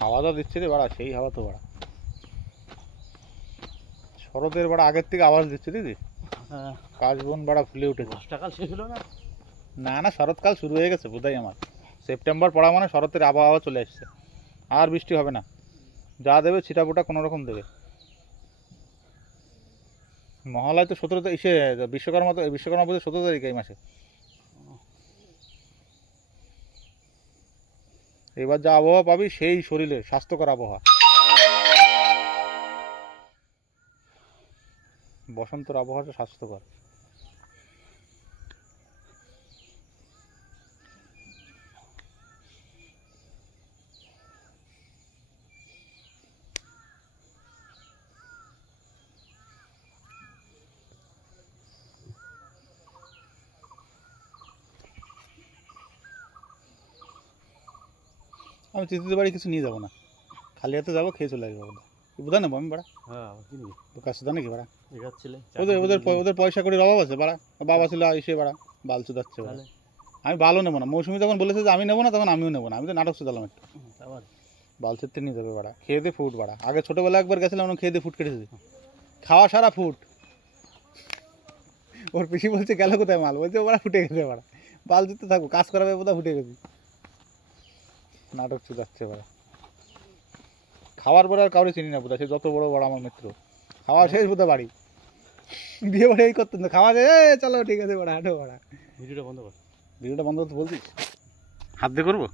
হাওয়া তো দিচ্ছে রে বাড়া, সেই হাওয়া তো বাড়া। শরতের বাড়া আগের থেকে আওয়াজ দিচ্ছে দিদি। হ্যাঁ, কাশ বন বাড়া ফুলে উঠেছে। বর্ষাকাল শেষ হলো না? না না, শরৎকাল শুরু হয়ে গেছে বোধহয় আমার। সেপ্টেম্বর পড়া মানে শরতের আবহাওয়া চলে আসছে। আর বৃষ্টি হবে না, যা দেবে ছিটাফোটা কোনো রকম দেবে। মহালয় তো 17 ইসে বিশ্বকর্মা পুজো 17 তারিখ এই মাসে। এবার যা আবহাওয়া পাবি সেই শরীরে স্বাস্থ্যকর আবহাওয়া। বসন্তের আবহাওয়াটা স্বাস্থ্যকর। আমি তিতিদের বাড়ি কিছু নিয়ে যাবো না, খালি হাতে যাবো, খেয়ে চলে আসবো। বুধা নেবো আমি বাড়া, হ্যাঁ, কিনবি দোকান সুদা নাকি বাড়া? এগাচ্ছিলে ওদের পয়সা কড়ির অভাব আছে বাড়া। বাবা ছিল এসে বাড়া বাল চুদাচ্ছে বাড়া। আমি ভালো নেবো না। মৌসুমি যখন বলেছে যে আমি নেবো না, তখন আমিও নেবো না। আমি তো নাটক শুধালাম একটু। আবার বাল চুদতে নিয়ে যাবে বাড়া। খেয়ে দিয়ে ফুট বাড়া। আগে ছোটোবেলা একবার গেছিলাম, খেয়ে দিয়ে ফুট কেটেছি। খাওয়া সারা ফুট। ওর পিসি বলছে গেল কোথায় মাল, বলছে ওরা ফুটে গেছে বাড়া। বাল চুদতে থাকবো, কাজ করাবে বোধহয় ফুটে গেছি। নাটক চুদাচ্ছে বাড়া। খাওয়ার পরে আর কাউরে চিনি না বোধহয়, সে যত বড় বড় আমার মিত্র। খাওয়া শেষ বোধহয় বাড়ি, বিয়ে বাড়ি এই করতেন না। খাওয়া যায় চলো ঠিক আছে বাড়া, হাঁটো বাড়া। ভিডিওটা বন্ধ কর। ভিডিওটা বন্ধ করতে বলছিস? হাত দিয়ে করবো?